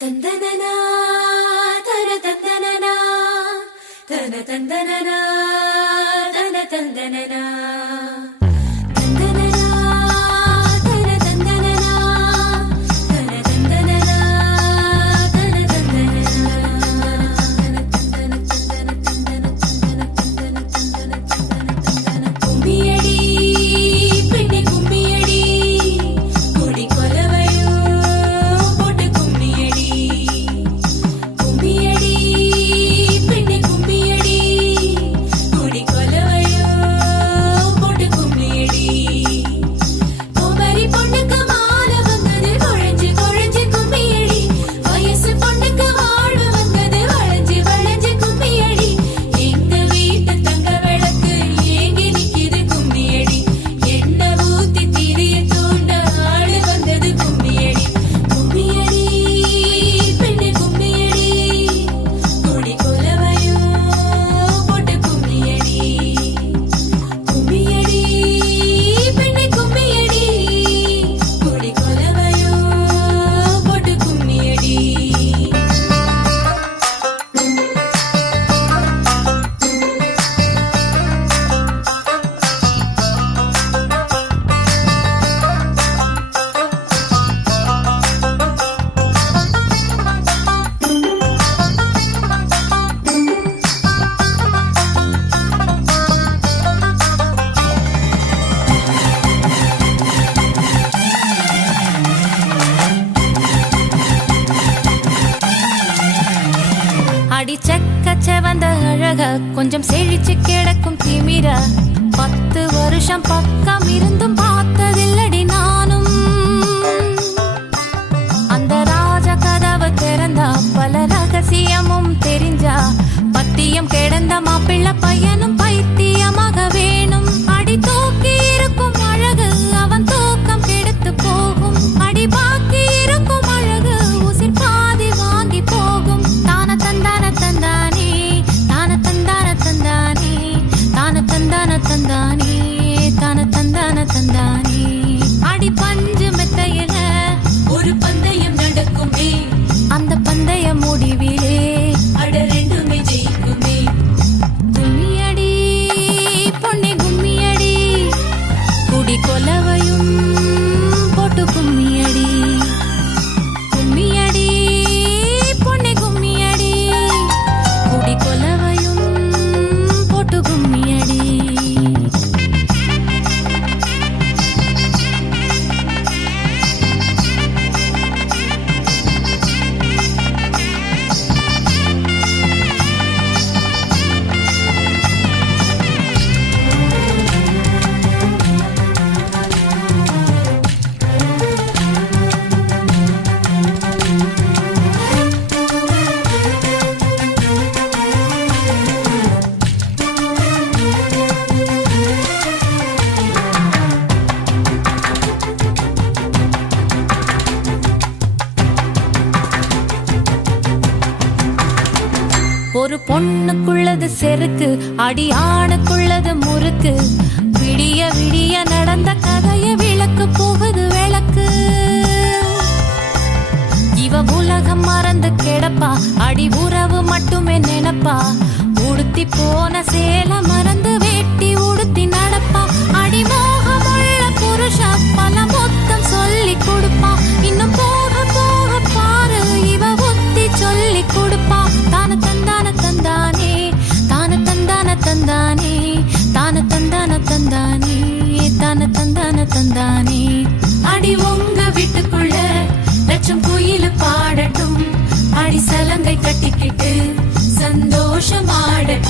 തന്ദനന തന തന്ദനന തന തന്ദനന തന തന്ദനന செக்கச்ச வந்த அழக கொஞ்சம் செழிச்சு கிடக்கும் திமிர. பத்து வருஷம் பக்கம் இருந்தும் பார்த்ததில்லடி நானும். அந்த ராஜ கதவு திறந்தா பல ரகசியமும் தெரிஞ்சா. பத்தியம் கிடந்த மாப்பிள்ள பையனும் ஒரு பொண்ணுக்குள்ளது செருக்கு அடியானுக்குள்ளது முறுக்கு. விடிய விடிய நடந்த கதைய விளக்கு போகுது விளக்கு. இவ உலகம் மறந்து கிடப்பா அடி உறவு மட்டுமே நினைப்பா. உடுத்தி போன சேல மறந்து வெட்டி ஆடி உங்க வீட்டுக்குள்ள. லட்சம் குயில பாடட்டும். அடி சலங்கை கட்டிக்கிட்டு சந்தோஷமாடட்டும்.